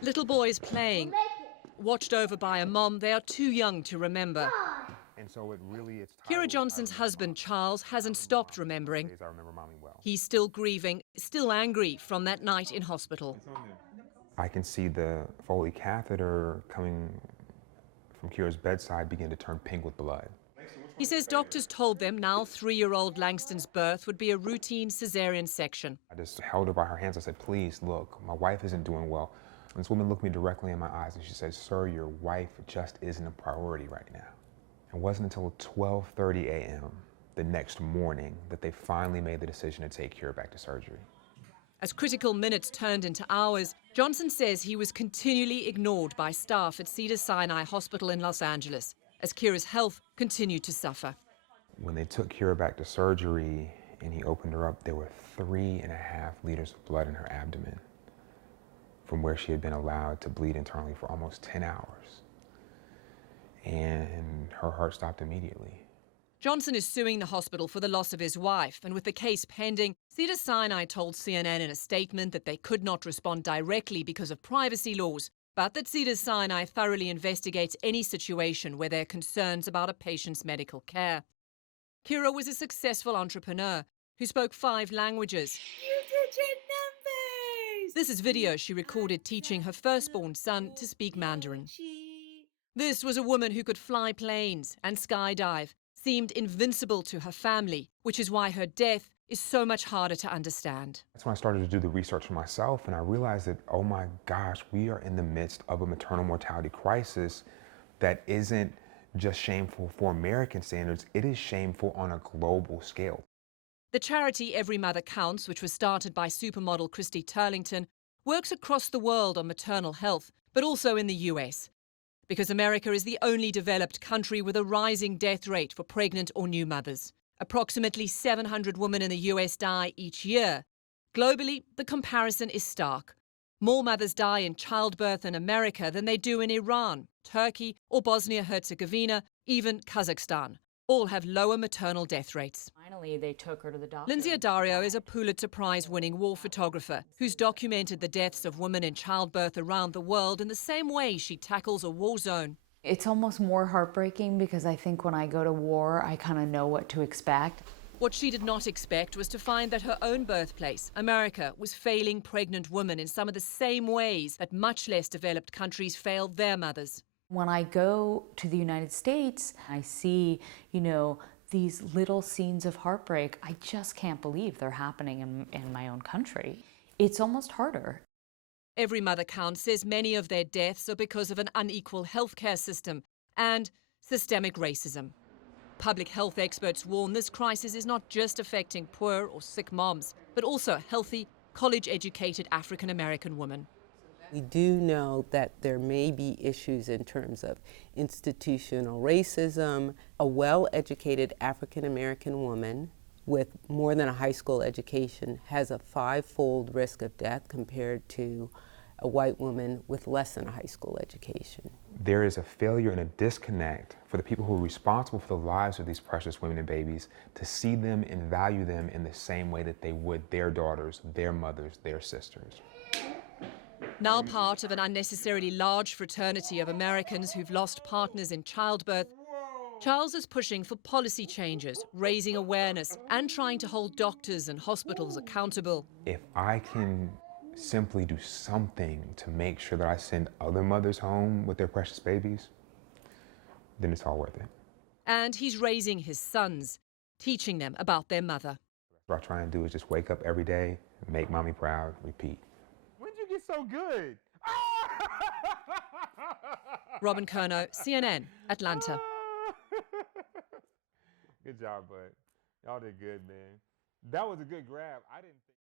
Little boys playing, watched over by a mom they are too young to remember. And so it's Kira titled, I Johnson's Remember husband, Mommy. Charles, I hasn't remember stopped mommy. Some remembering. days I remember mommy well. He's still grieving, still angry from that night in hospital. I can see the Foley catheter coming from Kira's bedside begin to turn pink with blood. He says doctors told them now 3-year-old Langston's birth would be a routine cesarean section. I just held her by her hands. I said, please, look, my wife isn't doing well. And this woman looked me directly in my eyes and she said, sir, your wife just isn't a priority right now. It wasn't until 12:30 a.m. the next morning that they finally made the decision to take Kira back to surgery. As critical minutes turned into hours, Johnson says he was continually ignored by staff at Cedars-Sinai Hospital in Los Angeles as Kira's health continued to suffer. When they took Kira back to surgery and he opened her up, there were 3.5 liters of blood in her abdomen from where she had been allowed to bleed internally for almost 10 hours. And her heart stopped immediately. Johnson is suing the hospital for the loss of his wife, and with the case pending, Cedars-Sinai told CNN in a statement that they could not respond directly because of privacy laws, but that Cedars-Sinai thoroughly investigates any situation where there are concerns about a patient's medical care. Kira was a successful entrepreneur who spoke 5 languages. This is video she recorded teaching her firstborn son to speak Mandarin. This was a woman who could fly planes and skydive, seemed invincible to her family, which is why her death is so much harder to understand. That's when I started to do the research for myself, and I realized that, oh my gosh, we are in the midst of a maternal mortality crisis that isn't just shameful for American standards, it is shameful on a global scale. The charity Every Mother Counts, which was started by supermodel Christy Turlington, works across the world on maternal health, but also in the US. Because America is the only developed country with a rising death rate for pregnant or new mothers. Approximately 700 women in the US die each year. Globally, the comparison is stark. More mothers die in childbirth in America than they do in Iran, Turkey, or Bosnia-Herzegovina, even Kazakhstan. All have lower maternal death rates. Finally, they took her to the doctor. Lindsay Addario is a Pulitzer Prize-winning war photographer who's documented the deaths of women in childbirth around the world in the same way she tackles a war zone. It's almost more heartbreaking because I think when I go to war, I kind of know what to expect. What she did not expect was to find that her own birthplace, America, was failing pregnant women in some of the same ways that much less developed countries fail their mothers. When I go to the United States, I see, these little scenes of heartbreak. I just can't believe they're happening in my own country. It's almost harder. Every Mother Counts says many of their deaths are because of an unequal healthcare system and systemic racism. Public health experts warn this crisis is not just affecting poor or sick moms, but also healthy, college-educated African-American women. We do know that there may be issues in terms of institutional racism. A well-educated African-American woman with more than a high school education has a 5-fold risk of death compared to a white woman with less than a high school education. There is a failure and a disconnect for the people who are responsible for the lives of these precious women and babies to see them and value them in the same way that they would their daughters, their mothers, their sisters. Now part of an unnecessarily large fraternity of Americans who've lost partners in childbirth, Charles is pushing for policy changes, raising awareness, and trying to hold doctors and hospitals accountable. If I can simply do something to make sure that I send other mothers home with their precious babies, then it's all worth it. And he's raising his sons, teaching them about their mother. What I try and do is just wake up every day, make mommy proud, repeat. When did you get so good? Robin Curnow, CNN, Atlanta. Good job, bud. Y'all did good, man. That was a good grab. I didn't think